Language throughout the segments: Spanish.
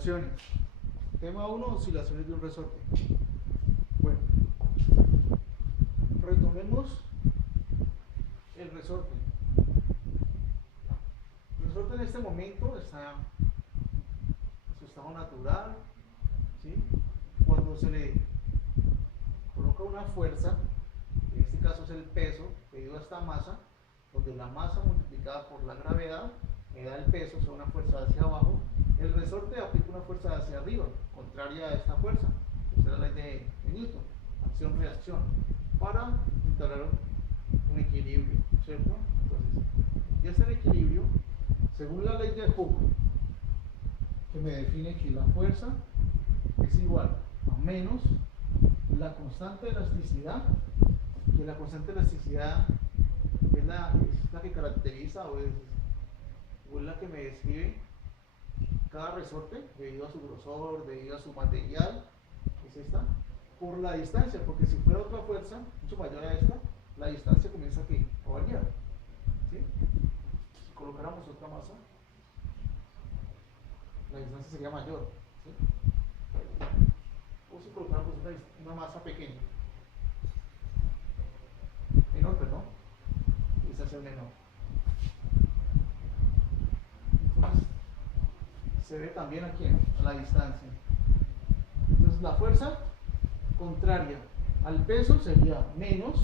Aceleraciones. Tema 1, oscilaciones de un resorte. Bueno, retomemos el resorte. El resorte en este momento está en su estado natural, ¿sí? Cuando se le coloca una fuerza, en este caso es el peso debido a esta masa, donde la masa multiplicada por la gravedad me da el peso, o sea, una fuerza hacia abajo. El resorte aplica una fuerza hacia arriba, contraria a esta fuerza. Esta es la ley de Newton, acción-reacción, para instalar un equilibrio, ¿cierto? Entonces, ya está en equilibrio, según la ley de Hooke, que me define que la fuerza es igual a menos la constante de elasticidad, que la constante de elasticidad es la que caracteriza o es la que me describe cada resorte debido a su grosor, debido a su material, es esta, por la distancia, porque si fuera otra fuerza mucho mayor a esta, la distancia comienza a variar, ¿sí? Si colocáramos otra masa, la distancia sería mayor, ¿sí? O si colocáramos una masa pequeña, menor, perdón, distancia menor. Entonces, se ve también aquí a la distancia. Entonces la fuerza contraria al peso sería menos,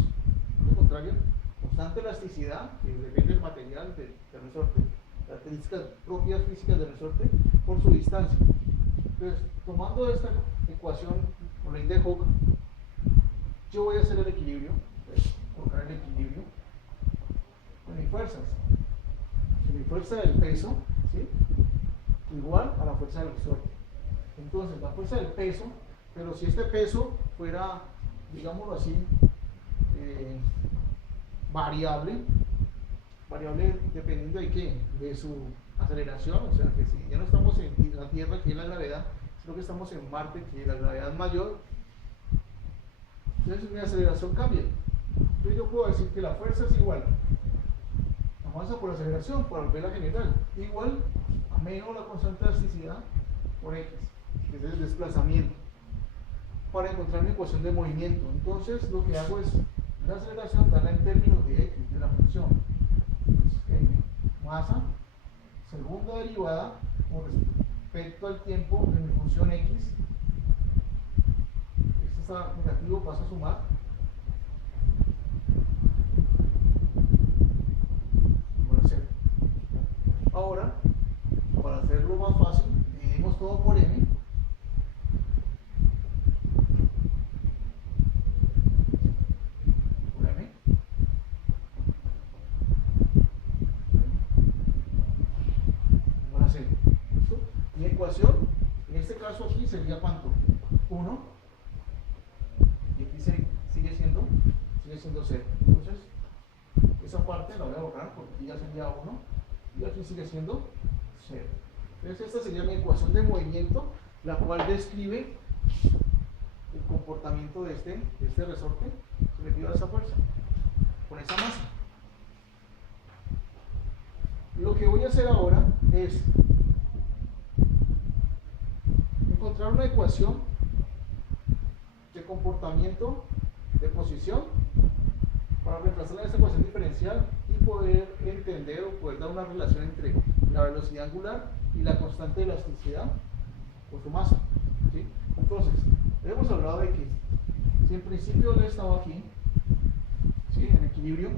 contraria, constante elasticidad, que depende del material del resorte, características propias físicas del resorte, por su distancia. Entonces, tomando esta ecuación con la ley de Hooke, yo voy a hacer el equilibrio, colocar el equilibrio con mis fuerzas. Mi fuerza del peso, ¿sí?, igual a la fuerza del resorte. Entonces, la fuerza del peso, pero si este peso fuera, digámoslo así, variable dependiendo de qué, de su aceleración, o sea, que si ya no estamos en la Tierra, que es la gravedad, sino que estamos en Marte, que la gravedad es mayor, entonces mi aceleración cambia. Entonces yo puedo decir que la fuerza es igual a masa por aceleración, por vela general, igual a menos la constante de elasticidad por X, que es el desplazamiento, para encontrar mi ecuación de movimiento. Entonces lo que hago es la aceleración darla en términos de X, de la función. Entonces, masa, segunda derivada con respecto al tiempo de mi función X. Este está negativo, pasa a sumar. Ahora, para hacerlo más fácil, dividimos todo por m. Por m. Vamos a hacer esto. Mi ecuación, en este caso aquí sería ¿cuánto? 1. Y aquí sigue siendo 0. Entonces, esa parte la voy a borrar porque aquí ya sería 1. Y aquí sigue siendo 0. Entonces esta sería mi ecuación de movimiento, la cual describe el comportamiento de este resorte sometido a esa fuerza, con esa masa. Lo que voy a hacer ahora es encontrar una ecuación de comportamiento de posición para reemplazar esa ecuación diferencial y poder entender o poder dar una relación entre la velocidad angular y la constante de elasticidad por su masa, ¿sí? Entonces, hemos hablado de que si en principio él estaba aquí, ¿sí?, en equilibrio,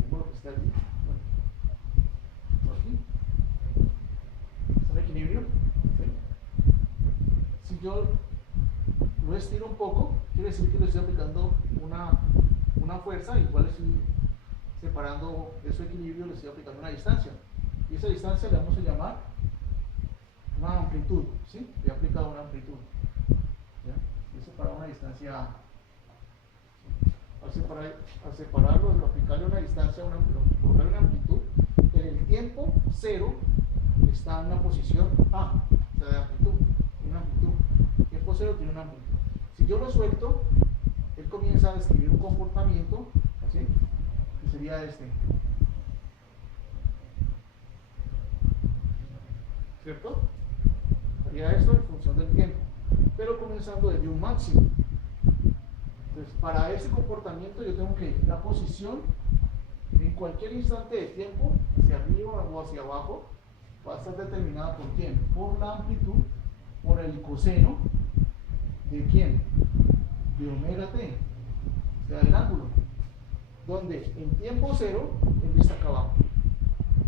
tengo lo que está aquí, bueno, aquí, está en equilibrio, ¿sí? Si yo lo estiro un poco, quiere decir que le estoy aplicando una fuerza, igual estoy separando de su equilibrio, le estoy aplicando una distancia, y esa distancia le vamos a llamar una amplitud, ¿sí? Le he aplicado una amplitud, ¿ya? He separado una distancia A. Al separarlo, al aplicarle una distancia, colocarle una amplitud, en el tiempo 0 está en una posición A, o sea, de amplitud, tiene una amplitud. El tiempo 0 tiene una amplitud. Si yo lo suelto, él comienza a describir un comportamiento, ¿sí?, que sería este, ¿cierto? sería esto en función del tiempo, pero comenzando desde un máximo. Entonces, para ese comportamiento yo tengo que la posición en cualquier instante de tiempo, hacia arriba o hacia abajo, va a estar determinada por quién, por la amplitud, por el coseno de quién, de omega t, o sea, del ángulo, donde en tiempo cero él está acá abajo.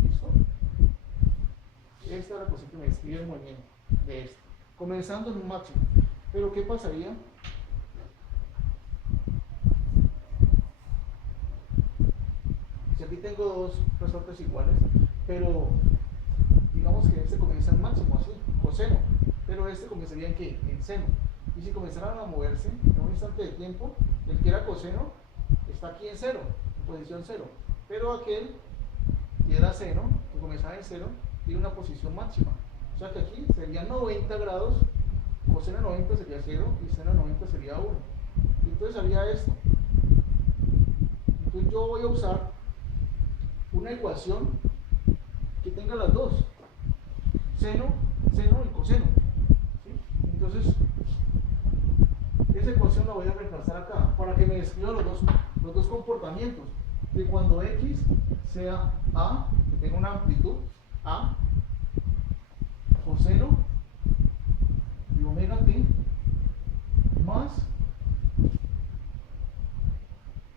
¿Listo? Esta es la cosa que me describe el movimiento de esto, comenzando en un máximo. Pero ¿qué pasaría si aquí tengo dos resortes iguales, pero digamos que este comienza en máximo, así, coseno, pero este comenzaría en ¿qué? En seno. Y si comenzaran a moverse en un instante de tiempo, el que era coseno está aquí en cero, en posición cero, pero aquel que era seno, que comenzaba en cero, tiene una posición máxima. O sea que aquí sería 90 grados, coseno de 90 sería 0 y seno de 90 sería 1. Entonces haría esto. Entonces yo voy a usar una ecuación que tenga las dos, seno y coseno, ¿sí? Entonces esa ecuación la voy a reemplazar acá para que me describa los dos comportamientos de cuando x sea a, que tenga una amplitud a, coseno de omega t, más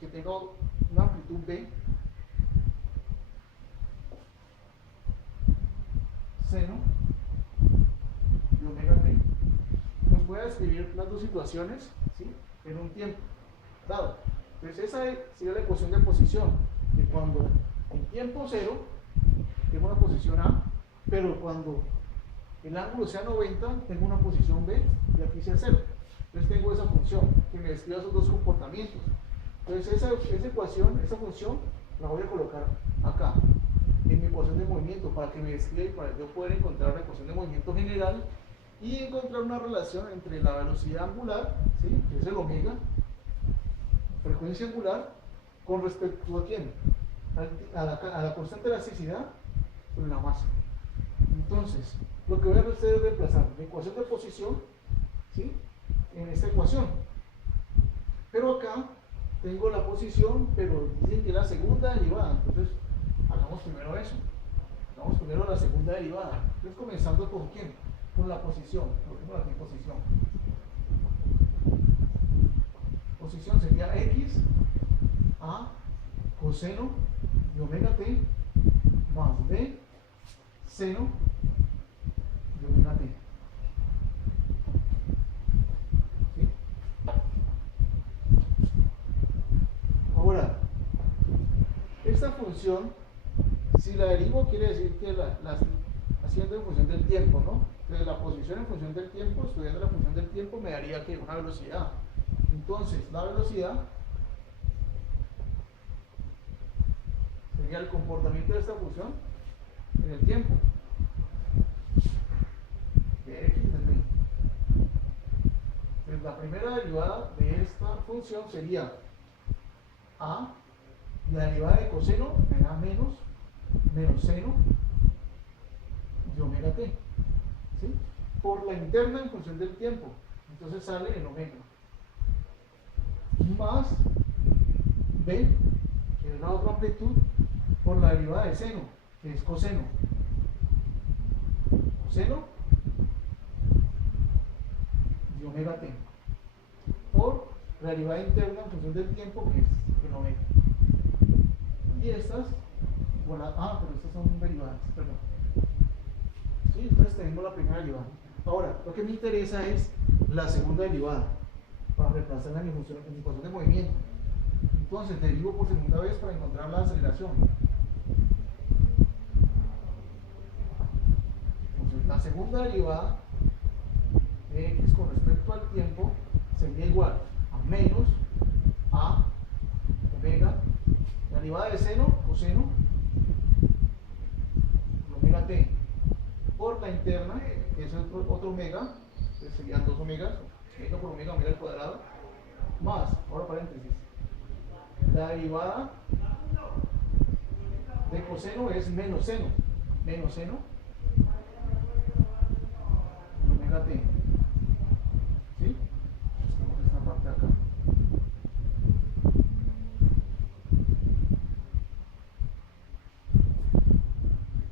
que tenga una amplitud b, seno de omega t. Nos puede describir las dos situaciones, ¿sí? En un tiempo dado. Entonces esa sería la ecuación de posición, que cuando en tiempo cero tengo una posición A, pero cuando el ángulo sea 90 tengo una posición B y aquí sea 0. Entonces tengo esa función que me describe esos dos comportamientos. Entonces esa ecuación, esa función la voy a colocar acá en mi ecuación de movimiento para que me describa y para yo poder encontrar la ecuación de movimiento general y encontrar una relación entre la velocidad angular, ¿sí? Que es el omega, frecuencia angular, con respecto a quién, a la constante de elasticidad sobre la masa. Entonces, lo que voy a hacer es reemplazar la ecuación de posición, ¿sí? En esta ecuación. Pero acá tengo la posición, pero dicen que es la segunda derivada. Entonces, hagamos primero eso. Hagamos primero la segunda derivada. Entonces, comenzando por quién, por la posición. Por aquí posición. Posición sería x a coseno de omega t más b seno de omega t. ¿Sí? Ahora, esta función, si la derivo, quiere decir que la haciendo en función del tiempo, ¿no? Entonces, la posición en función del tiempo, estudiando la función del tiempo, me daría que una velocidad. Entonces, la velocidad sería el comportamiento de esta función en el tiempo de x de t. Entonces, la primera derivada de esta función sería a, y la derivada de coseno me da menos seno de omega t, ¿sí? Por la interna en función del tiempo, entonces sale en omega, más b, que es la otra amplitud, por la derivada de seno, que es coseno de omega t, por la derivada interna en función del tiempo, que es el omega. Y estas, bueno, pero estas son derivadas, perdón. ¿Sí? Entonces tenemos la primera derivada. Ahora, lo que me interesa es la segunda derivada, para reemplazarla en mi ecuación de movimiento. Entonces derivo por segunda vez para encontrar la aceleración. Entonces la segunda derivada de x con respecto al tiempo sería igual a menos a omega, la derivada de seno, coseno, omega t, por la interna, que es otro omega, que serían 2 omegas, omega por omega, omega al cuadrado, más, ahora paréntesis, la derivada de coseno es menos seno de omega omega t. ¿Sí? Esta parte de acá.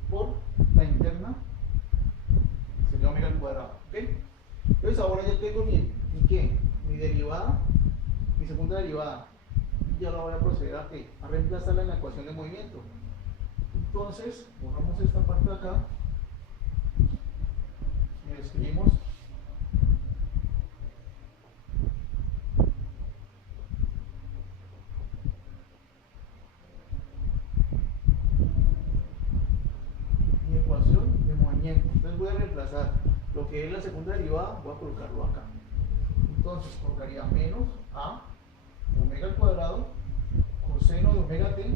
Por la interna sería omega al cuadrado. ¿Ok? Entonces ahora ya tengo mi derivada, mi segunda derivada. Ya la voy a proceder a reemplazarla en la ecuación de movimiento. Entonces, borramos esta parte de acá y escribimos mi ecuación de movimiento. Entonces voy a reemplazar lo que es la segunda derivada, voy a colocarlo acá. Entonces colocaría menos a omega al cuadrado coseno de omega t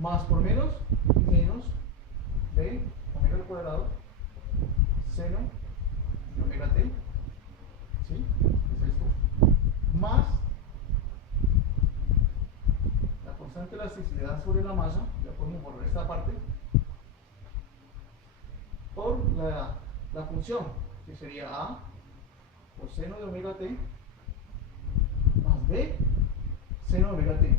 más por menos b omega al cuadrado seno de omega t, ¿sí? Es esto, más la constante elasticidad sobre la masa, ya podemos borrar esta parte, por la función, que sería a coseno de omega t más b seno de omega t.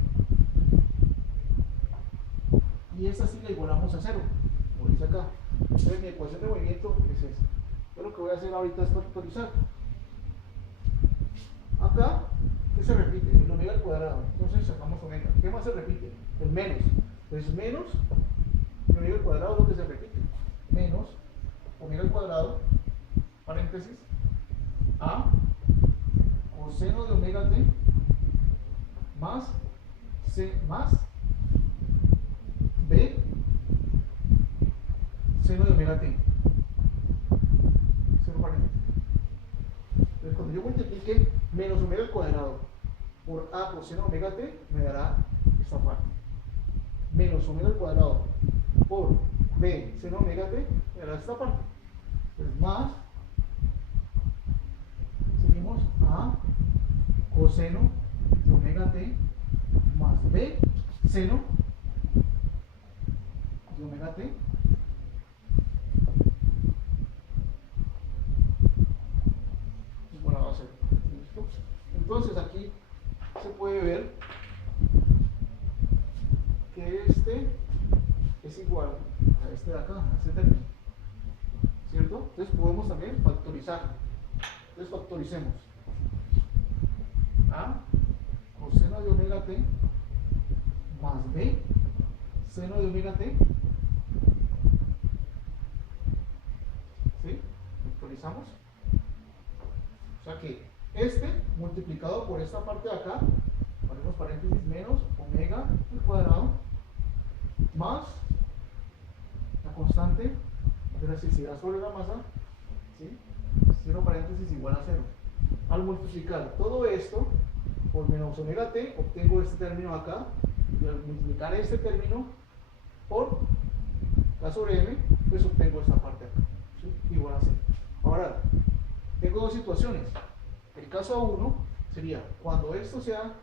Y esta sí la igualamos a 0, como dice acá. Entonces mi ecuación de movimiento es esa. Yo lo que voy a hacer ahorita es factorizar. Acá, ¿qué se repite? El omega al cuadrado. Entonces sacamos omega. ¿Qué más se repite? El menos. Entonces menos el omega al cuadrado es lo que se repite. Menos omega al cuadrado, paréntesis, a coseno de omega t más b seno de omega t. Cero paréntesis. Entonces cuando yo multiplique menos omega al cuadrado por a coseno de omega t, me dará esta parte. Menos omega al cuadrado por b seno de omega t, me dará esta parte. Entonces más, seguimos a coseno de omega t más b seno de omega t igual a 0. ¿Listo? Entonces aquí se puede ver que este es igual a este de acá, a este término, ¿cierto? Entonces podemos también factorizarlo. Entonces factoricemos a coseno de omega t más b seno de omega t. ¿Sí? Factorizamos. O sea que este multiplicado por esta parte de acá, ponemos paréntesis, menos omega al cuadrado más la constante de elasticidad sobre la masa, ¿sí? Cierro paréntesis igual a 0. Al multiplicar todo esto por menos omega t, obtengo este término acá, y al multiplicar este término por k sobre m, pues obtengo esta parte acá, ¿sí? Igual a 0. Ahora, tengo dos situaciones. El caso 1 sería cuando esto sea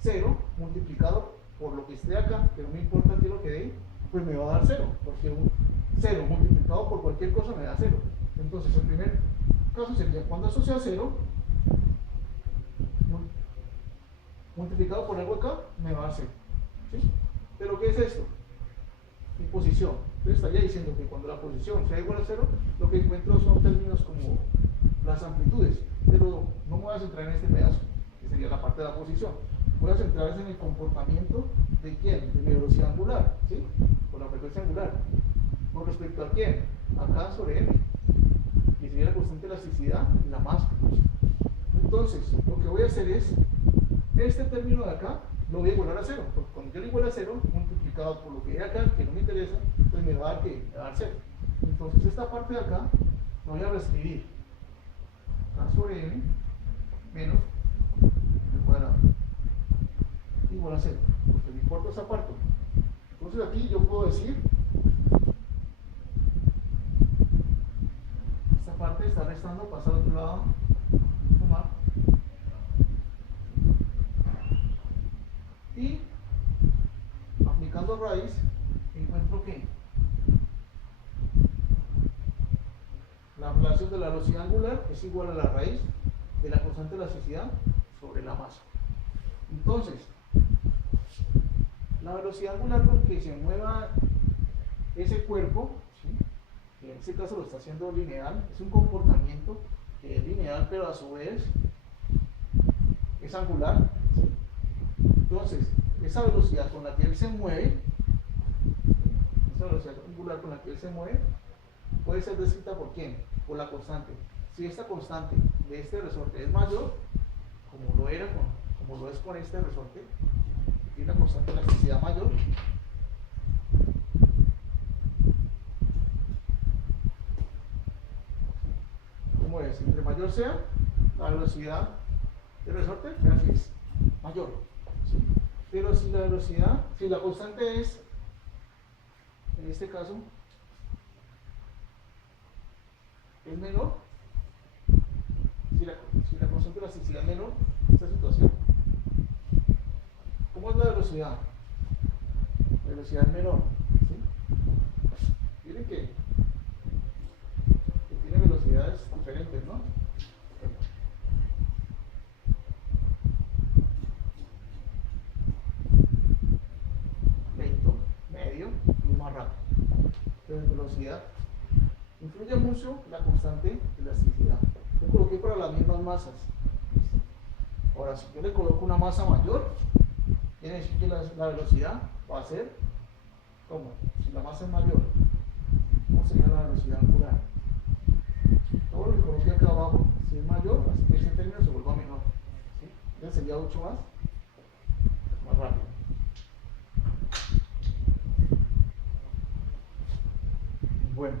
0 multiplicado por lo que esté acá, que no me importa qué lo que dé, pues me va a dar 0, porque un 0 multiplicado por cualquier cosa me da 0. Entonces, el primer caso sería cuando esto sea 0 multiplicado por algo acá, me va a dar 0. ¿Sí? Pero ¿qué es esto? Mi posición. Entonces estaría diciendo que cuando la posición sea igual a 0, lo que encuentro son términos como las amplitudes, pero no me voy a centrar en este pedazo, que sería la parte de la posición. Voy a centrarme en el comportamiento de quién, de mi velocidad angular, ¿sí? Por la frecuencia angular. ¿Con respecto a quién? A K sobre M, que sería la constante de elasticidad y la masa. Entonces, lo que voy a hacer es, este término de acá lo voy a igualar a 0, porque cuando yo lo igualo a 0, multiplicado por lo que hay acá, que no me interesa, pues me va a dar, ¿qué? Me va a dar 0. Entonces, esta parte de acá lo voy a reescribir. K sobre M menos el cuadrado igual a 0, porque me importa esa parte. Entonces aquí yo puedo decir, esta parte está restando, pasa al otro lado, sumar, y aplicando raíz encuentro que la velocidad angular es igual a la raíz de la constante de elasticidad sobre la masa. Entonces, la velocidad angular con que se mueva ese cuerpo, ¿sí? En este caso lo está haciendo lineal, es un comportamiento que es lineal, pero a su vez es angular, ¿sí? Entonces, esa velocidad con la que él se mueve, esa velocidad angular con la que él se mueve, puede ser descrita por quién, por la constante. Si esta constante de este resorte es mayor, como lo es con este resorte, tiene una constante de elasticidad mayor, como es, entre mayor sea la velocidad del resorte, así es mayor, ¿sí? Pero si la constante es, en este caso, es menor, si la constante de elasticidad es menor, esta situación, ¿cómo es la velocidad? La velocidad es menor, ¿sí? Miren que tiene velocidades diferentes, ¿no? Lento, medio y más rápido. Entonces, velocidad influye mucho la constante de elasticidad. Yo coloqué para las mismas masas. Ahora, si yo le coloco una masa mayor, quiere decir que la velocidad va a ser ¿cómo? Si la masa es mayor, ¿cómo sería la velocidad angular? Todo lo que coloqué acá abajo, si es mayor, así que ese término se vuelva menor, ¿sí? Entonces sería mucho más rápido. Bueno.